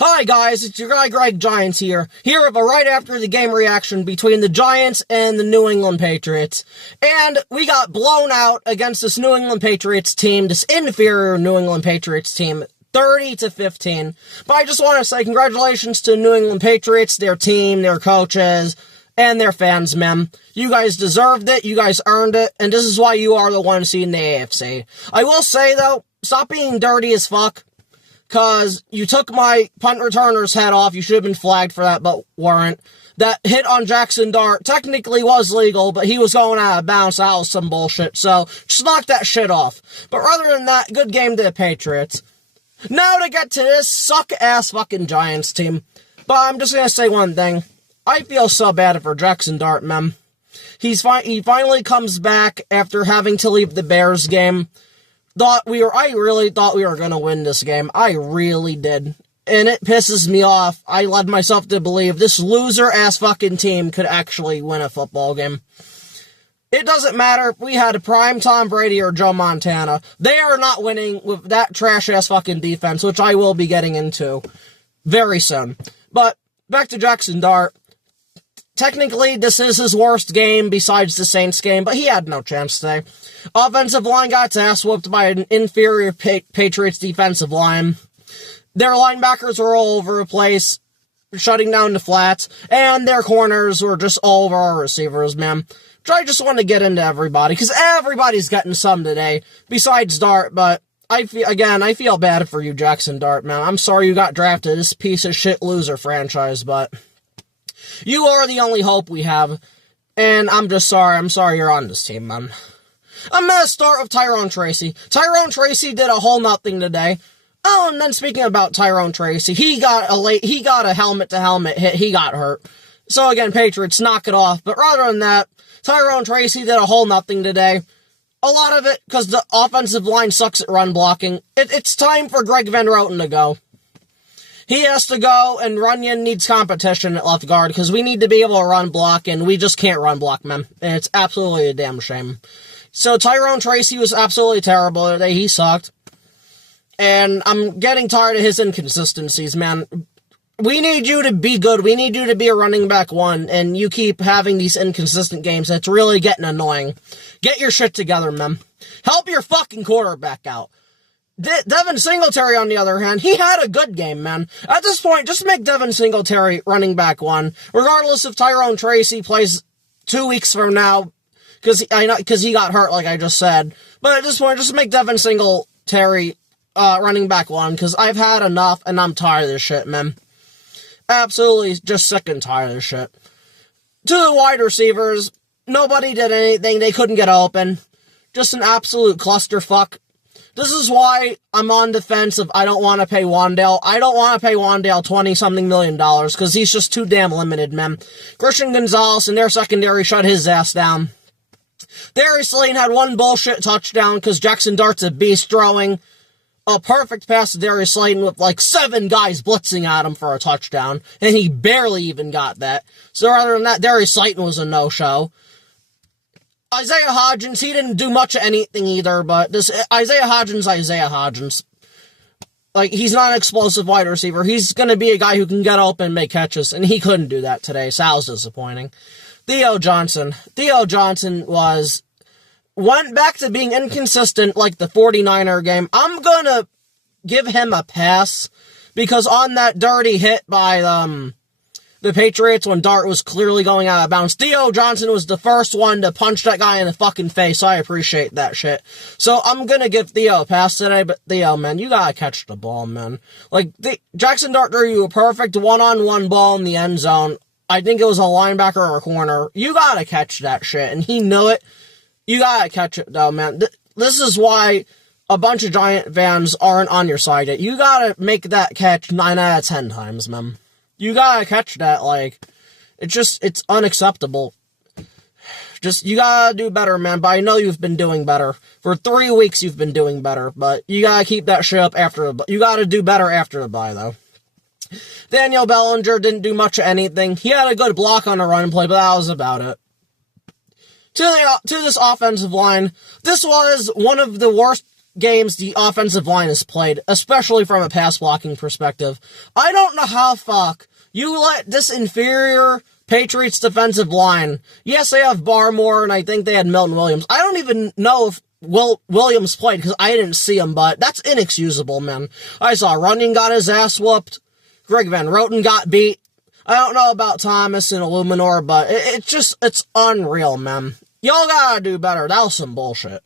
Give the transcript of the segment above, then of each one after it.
Hi guys, it's your guy Greg Giants here with a right after the game reaction between the Giants and the New England Patriots. And we got blown out against this New England Patriots team, this inferior New England Patriots team, 30-15. But I just want to say congratulations to the New England Patriots, their team, their coaches, and their fans, man. You guys deserved it, you guys earned it, and this is why you are the one seed in the AFC. I will say though, stop being dirty as fuck. Cause you took my punt returner's head off. You should have been flagged for that, but weren't. That hit on Jackson Dart technically was legal, but he was going out of bounds. That was some bullshit. So just knock that shit off. But rather than that, good game to the Patriots. Now to get to this suck-ass fucking Giants team. But I'm just gonna say one thing. I feel so bad for Jackson Dart, man. He finally comes back after having to leave the Bears game. I really thought we were going to win this game. I really did. And it pisses me off. I led myself to believe this loser-ass fucking team could actually win a football game. It doesn't matter if we had a prime Tom Brady or Joe Montana. They are not winning with that trash-ass fucking defense, which I will be getting into very soon. But back to Jackson Dart. Technically, this is his worst game besides the Saints game, but he had no chance today. Offensive line got its ass whooped by an inferior Patriots defensive line. Their linebackers were all over the place, shutting down the flats, and their corners were just all over our receivers, man. Which I just want to get into everybody, because everybody's getting some today, besides Dart, but I feel bad for you, Jackson Dart, man. I'm sorry you got drafted to this piece of shit loser franchise, but you are the only hope we have, and I'm sorry you're on this team, man. I'm gonna start with Tyrone Tracy. Tyrone Tracy did a whole nothing today. Oh, and then speaking about Tyrone Tracy, he got a helmet-to-helmet hit, he got hurt. So again, Patriots, knock it off, but rather than that, Tyrone Tracy did a whole nothing today. A lot of it, because the offensive line sucks at run blocking. It's time for Greg Van Roten to go. He has to go, and Runyon needs competition at left guard, because we need to be able to run block, and we just can't run block, man. And it's absolutely a damn shame. So Tyrone Tracy was absolutely terrible today. He sucked. And I'm getting tired of his inconsistencies, man. We need you to be good. We need you to be a running back one, and you keep having these inconsistent games. It's really getting annoying. Get your shit together, man. Help your fucking quarterback out. Devin Singletary, on the other hand, he had a good game, man. At this point, just make Devin Singletary running back one, regardless if Tyrone Tracy plays 2 weeks from now, because he got hurt, like I just said. But at this point, just make Devin Singletary running back one, because I've had enough, and I'm tired of this shit, man. Absolutely just sick and tired of this shit. To the wide receivers, nobody did anything. They couldn't get open. Just an absolute clusterfuck. This is why I'm on defensive. I don't want to pay Wan'Dale. I don't want to pay Wan'Dale $20-something million, because he's just too damn limited, man. Christian Gonzalez and their secondary shut his ass down. Darius Slayton had one bullshit touchdown, because Jackson Dart's a beast, throwing a perfect pass to Darius Slayton with like 7 guys blitzing at him for a touchdown, and he barely even got that. So rather than that, Darius Slayton was a no-show. Isaiah Hodgins, he didn't do much of anything either, but this Isaiah Hodgins. Like, he's not an explosive wide receiver. He's going to be a guy who can get open and make catches, and he couldn't do that today, so that was disappointing. Theo Johnson went back to being inconsistent like the 49er game. I'm going to give him a pass, because on that dirty hit by the Patriots when Dart was clearly going out of bounds, Theo Johnson was the first one to punch that guy in the fucking face, so I appreciate that shit. So I'm gonna give Theo a pass today, but Theo, man, you gotta catch the ball, man. Like, Jackson Dart threw you a perfect one-on-one ball in the end zone. I think it was a linebacker or a corner. You gotta catch that shit, and he knew it. You gotta catch it, though, man. This is why a bunch of Giant fans aren't on your side yet. You gotta make that catch 9 out of 10 times, man. You gotta catch that, like, it's unacceptable. You gotta do better, man, but I know you've been doing better. For 3 weeks you've been doing better, but you gotta keep that shit up you gotta do better after the bye, though. Daniel Bellinger didn't do much of anything. He had a good block on a run play, but that was about it. To this offensive line, this was one of the worst games the offensive line has played, especially from a pass blocking perspective. I don't know how you let this inferior Patriots defensive line, yes, they have Barmore, and I think they had Milton Williams. I don't even know if Williams played, because I didn't see him, but that's inexcusable, man. I saw Runyon got his ass whooped. Greg Van Roten got beat. I don't know about Thomas and Illuminor, but it's unreal, man. Y'all gotta do better. That was some bullshit.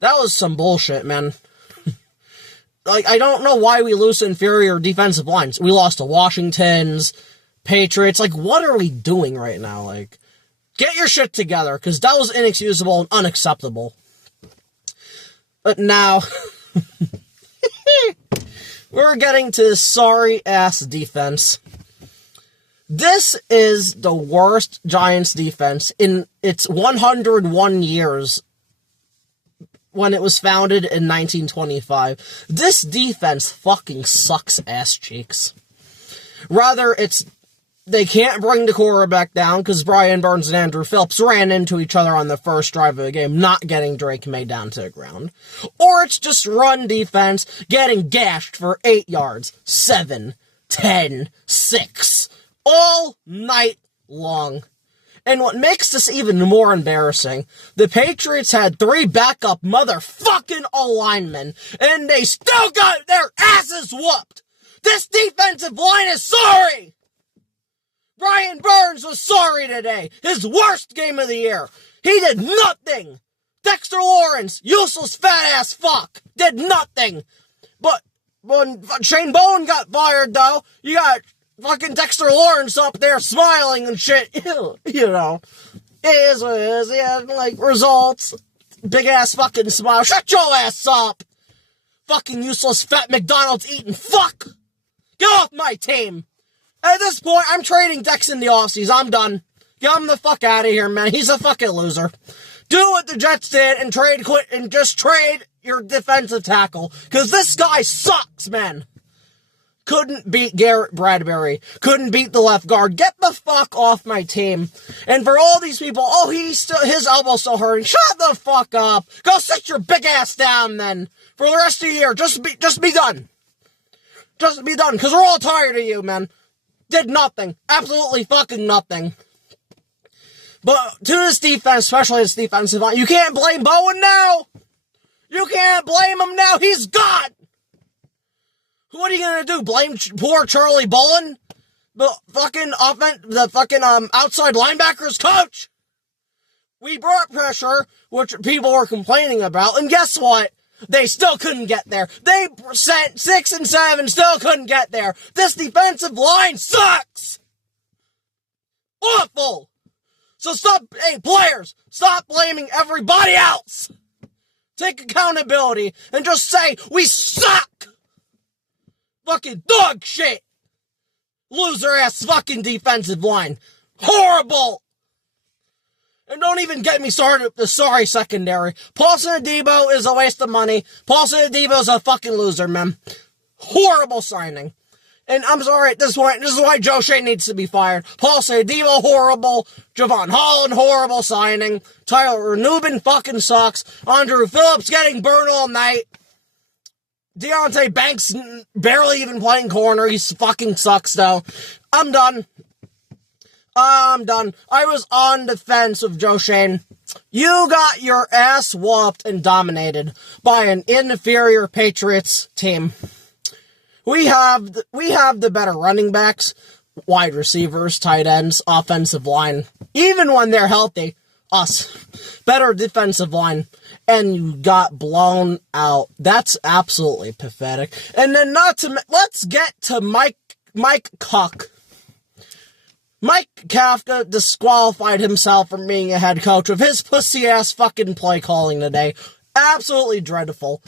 That was some bullshit, man. I don't know why we lose inferior defensive lines. We lost to Washington's, Patriots. What are we doing right now? Get your shit together, because that was inexcusable and unacceptable. But now, we're getting to this sorry-ass defense. This is the worst Giants defense in its 101 years when it was founded in 1925. This defense fucking sucks ass cheeks. Rather, they can't bring the quarterback down because Brian Burns and Andrew Phillips ran into each other on the first drive of the game, not getting Drake May down to the ground. Or it's just run defense, getting gashed for 8 yards, 7, 10, 6, all night long. And what makes this even more embarrassing, the Patriots had 3 backup motherfucking linemen, and they still got their asses whooped. This defensive line is sorry. Brian Burns was sorry today. His worst game of the year. He did nothing. Dexter Lawrence, useless fat-ass fuck, did nothing. But when Shane Bowen got fired, though, you got fucking Dexter Lawrence up there smiling and shit. You know, it is what it is. He had, results. Big-ass fucking smile. Shut your ass up. Fucking useless fat McDonald's eating fuck. Get off my team. At this point, I'm trading Dex in the offseason. I'm done. Get him the fuck out of here, man. He's a fucking loser. Do what the Jets did and just trade your defensive tackle. Because this guy sucks, man. Couldn't beat Garrett Bradbury. Couldn't beat the left guard. Get the fuck off my team. And for all these people, his elbow's still hurting. Shut the fuck up. Go sit your big ass down then. For the rest of the year, just be done. Just be done, because we're all tired of you, man. Did nothing. Absolutely fucking nothing. But to this defense, especially this defensive line, you can't blame Bowen now. You can't blame him now. He's gone. What are you gonna do? Blame poor Charlie Bullen? The fucking outside linebackers coach? We brought pressure, which people were complaining about, and guess what? They still couldn't get there. They sent 6 and 7, still couldn't get there. This defensive line sucks! Awful! So players, stop blaming everybody else! Take accountability and just say, we suck! Fucking dog shit! Loser ass fucking defensive line. Horrible! And don't even get me started with the sorry secondary. Paulson Adebo is a waste of money. Paulson Adebo's a fucking loser, man. Horrible signing. And I'm sorry at this point, this is why Joe Shea needs to be fired. Paulson Adebo, horrible. Javon Holland, horrible signing. Tyler Nubin fucking sucks. Andrew Phillips getting burned all night. Deontay Banks barely even playing corner. He fucking sucks, though. I'm done. I was on the fence with Joe Shane. You got your ass whooped and dominated by an inferior Patriots team. We have the better running backs, wide receivers, tight ends, offensive line. Even when they're healthy, us. Better defensive line. And you got blown out. That's absolutely pathetic. And then let's get to Mike Cook. Mike Kafka disqualified himself from being a head coach with his pussy-ass fucking play calling today. Absolutely dreadful.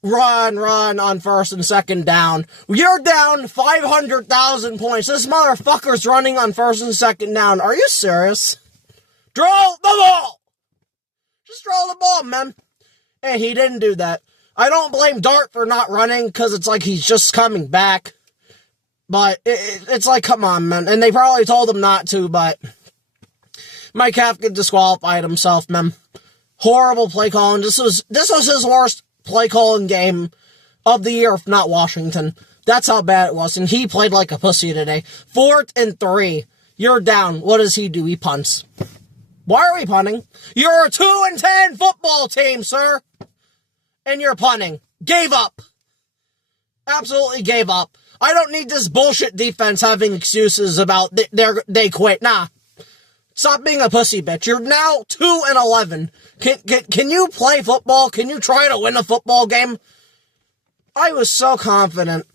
Run on first and second down. You're down 500,000 points. This motherfucker's running on first and second down. Are you serious? Draw the ball! Just draw the ball, man. And he didn't do that. I don't blame Dart for not running, because it's like he's just coming back. But it's like, come on, man. And they probably told him not to, but Mike Kafka disqualified himself, man. Horrible play calling. This was his worst play calling game of the year, if not Washington. That's how bad it was, and he played like a pussy today. 4th and 3. You're down. What does he do? He punts. Why are we punting? You're a 2-10 football team, sir. And you're punting. Gave up. Absolutely gave up. I don't need this bullshit defense having excuses about they quit. Nah. Stop being a pussy bitch. You're now 2-11. Can you play football? Can you try to win a football game? I was so confident,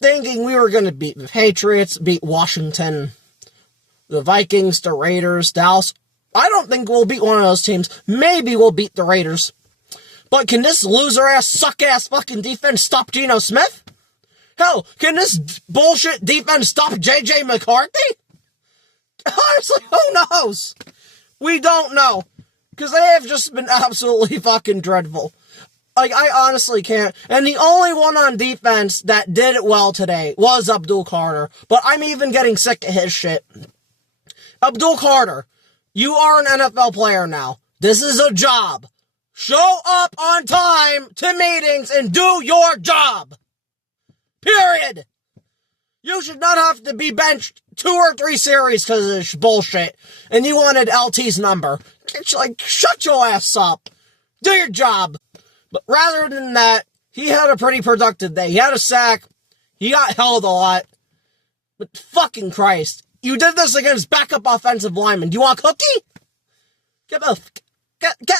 thinking we were going to beat the Patriots, beat Washington, the Vikings, the Raiders, Dallas. I don't think we'll beat one of those teams. Maybe we'll beat the Raiders. But can this loser-ass, suck-ass fucking defense stop Geno Smith? Hell, can this bullshit defense stop J.J. McCarthy? Honestly, who knows? We don't know. Because they have just been absolutely fucking dreadful. Like, I honestly can't. And the only one on defense that did it well today was Abdul Carter. But I'm even getting sick of his shit. Abdul Carter, you are an NFL player now. This is a job. Show up on time to meetings and do your job. Period. You should not have to be benched 2 or 3 series because of this bullshit. And you wanted LT's number. It's like, shut your ass up. Do your job. But rather than that, he had a pretty productive day. He had a sack. He got held a lot. But fucking Christ. You did this against backup offensive linemen. Do you want a cookie? Get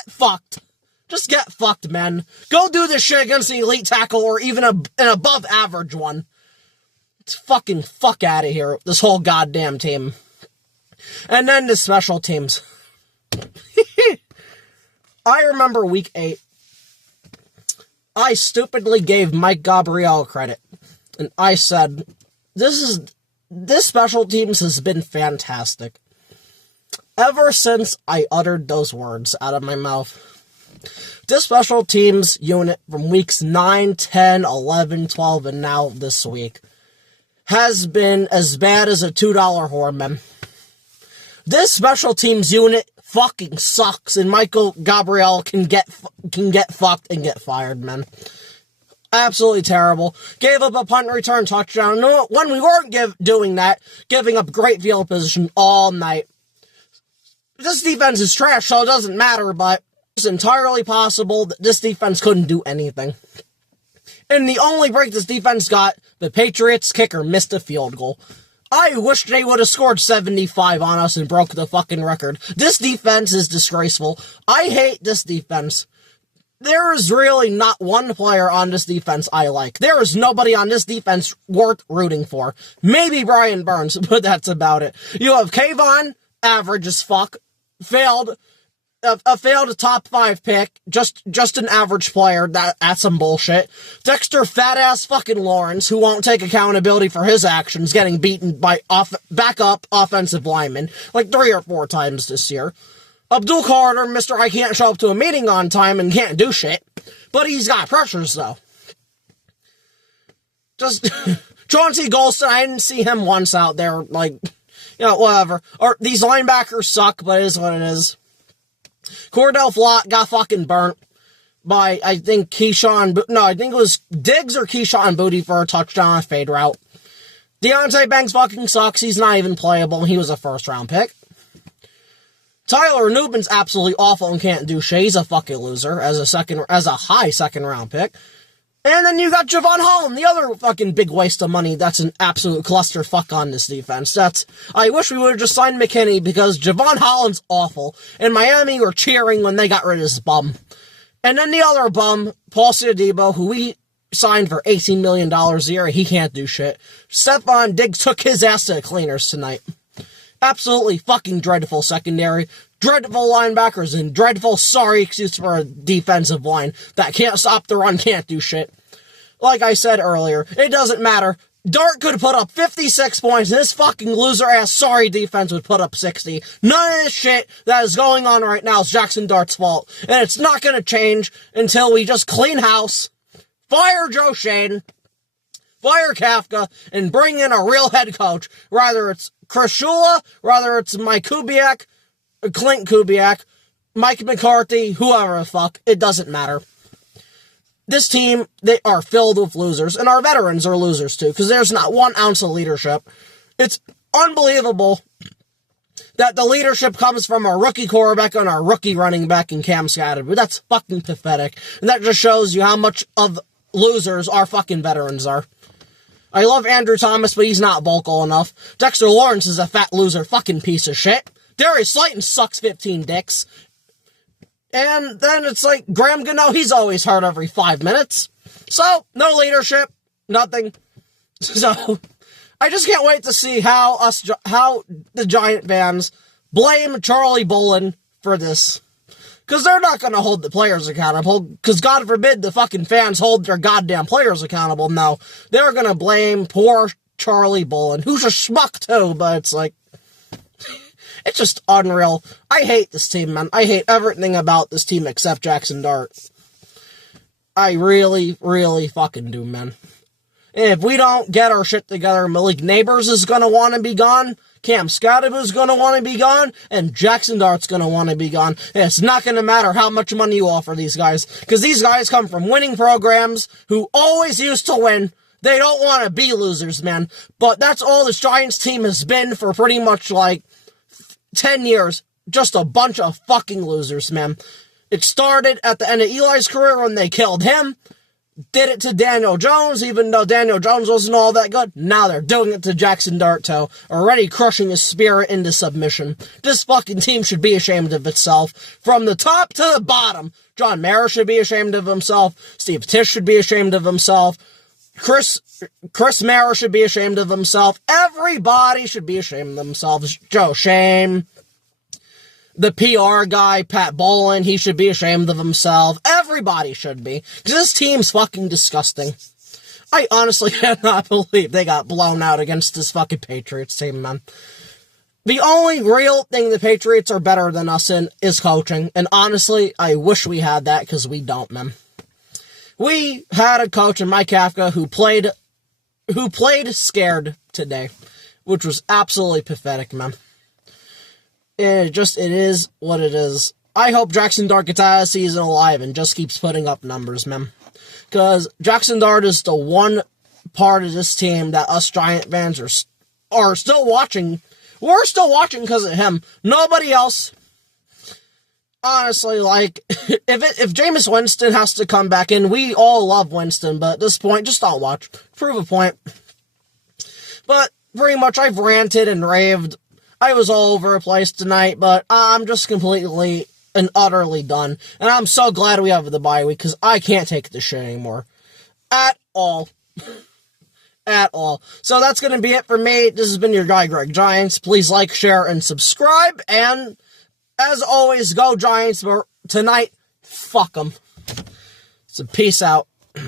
fucked. Just get fucked, man. Go do this shit against the elite tackle or even an above average one. It's fucking fuck out of here, this whole goddamn team. And then the special teams. I remember week 8. I stupidly gave Mike Gabriel credit. And I said, this special teams has been fantastic. Ever since I uttered those words out of my mouth. This special teams unit from weeks 9, 10, 11, 12, and now this week has been as bad as a $2 whoreman. This special teams unit fucking sucks, and Michael Gabriel can get fucked and get fired, man. Absolutely terrible. Gave up a punt return touchdown. No, when we weren't doing that, giving up great field position all night. This defense is trash, so it doesn't matter, but it's entirely possible that this defense couldn't do anything. And the only break this defense got, the Patriots kicker missed a field goal. I wish they would have scored 75 on us and broke the fucking record. This defense is disgraceful. I hate this defense. There is really not one player on this defense I like. There is nobody on this defense worth rooting for. Maybe Brian Burns, but that's about it. You have Kayvon, average as fuck, a failed top 5 pick, just an average player, that's some bullshit. Dexter fat-ass fucking Lawrence, who won't take accountability for his actions, getting beaten by backup offensive linemen, like 3 or 4 times this year. Abdul Carter, Mr. I can't show up to a meeting on time and can't do shit, but he's got pressures, though. Just, Chauncey Golston, I didn't see him once out there, like, you know, whatever. Or, these linebackers suck, but it is what it is. Cordell Flott got fucking burnt by, I think, I think it was Diggs or Keyshawn Booty for a touchdown on a fade route. Deontay Banks fucking sucks. He's not even playable. He was a first-round pick. Tyler Nubin's absolutely awful and can't do shit. He's a fucking loser as a high second-round pick. And then you got Javon Holland, the other fucking big waste of money. That's an absolute clusterfuck on this defense. I wish we would have just signed McKinney because Javon Holland's awful. And Miami were cheering when they got rid of this bum. And then the other bum, Paul Siadebo, who we signed for $18 million a year, he can't do shit. Stephon Diggs took his ass to the cleaners tonight. Absolutely fucking dreadful secondary. Dreadful linebackers and dreadful sorry excuse for a defensive line that can't stop the run, can't do shit. Like I said earlier, it doesn't matter. Dart could put up 56 points, and this fucking loser-ass sorry defense would put up 60. None of this shit that is going on right now is Jackson Dart's fault. And it's not gonna change until we just clean house, fire Joe Shane, fire Kafka, and bring in a real head coach. Whether it's Chris Shula, whether it's Mike Kubiak, Clint Kubiak, Mike McCarthy, whoever the fuck, it doesn't matter. this team, they are filled with losers, and our veterans are losers too, because there's not 1 ounce of leadership. It's unbelievable that the leadership comes from our rookie quarterback and our rookie running back in Cam Scatterby. That's fucking pathetic. And that just shows you how much of losers our fucking veterans are. I love Andrew Thomas, but he's not vocal enough. Dexter Lawrence is a fat loser fucking piece of shit. Darius Slayton sucks 15 dicks. And then it's like, Graham Gano, he's always hurt every 5 minutes. So, no leadership, nothing. So, I just can't wait to see how the Giant fans blame Charlie Bolin for this. Because they're not going to hold the players accountable. Because God forbid the fucking fans hold their goddamn players accountable. No, they're going to blame poor Charlie Bolin, who's a schmuck too, but it's like, it's just unreal. I hate this team, man. I hate everything about this team except Jackson Dart. I really, really fucking do, man. If we don't get our shit together, Malik Neighbors is going to want to be gone, Cam Scatterby is going to want to be gone, and Jackson Dart's going to want to be gone. And it's not going to matter how much money you offer these guys, because these guys come from winning programs who always used to win. They don't want to be losers, man. But that's all this Giants team has been for pretty much like 10 years. Just a bunch of fucking losers, man. It started at the end of Eli's career when they killed him. Did it to Daniel Jones, even though Daniel Jones wasn't all that good. Now they're doing it to Jackson Dart, too. Already crushing his spirit into submission. This fucking team should be ashamed of itself. From the top to the bottom. John Mara should be ashamed of himself. Steve Tisch should be ashamed of himself. Chris Mara should be ashamed of himself. Everybody should be ashamed of themselves. Joe Shane. The PR guy, Pat Bolin, he should be ashamed of himself. Everybody should be. Because this team's fucking disgusting. I honestly cannot believe they got blown out against this fucking Patriots team, man. The only real thing the Patriots are better than us in is coaching. And honestly, I wish we had that, because we don't, man. We had a coach in Mike Kafka who played scared today. Which was absolutely pathetic, man. It is what it is. I hope Jackson Dart gets out of the season alive and just keeps putting up numbers, man. Because Jackson Dart is the one part of this team that us Giant fans are still watching. We're still watching because of him. Nobody else. Honestly, like, if Jameis Winston has to come back in, we all love Winston, but at this point, just don't watch. Prove a point. But pretty much, I've ranted and raved. I was all over the place tonight, but I'm just completely and utterly done. And I'm so glad we have the bye week, because I can't take this shit anymore. At all. At all. So that's going to be it for me. This has been your guy, Greg Giants. Please like, share, and subscribe. And as always, go Giants. But tonight, fuck them. So peace out.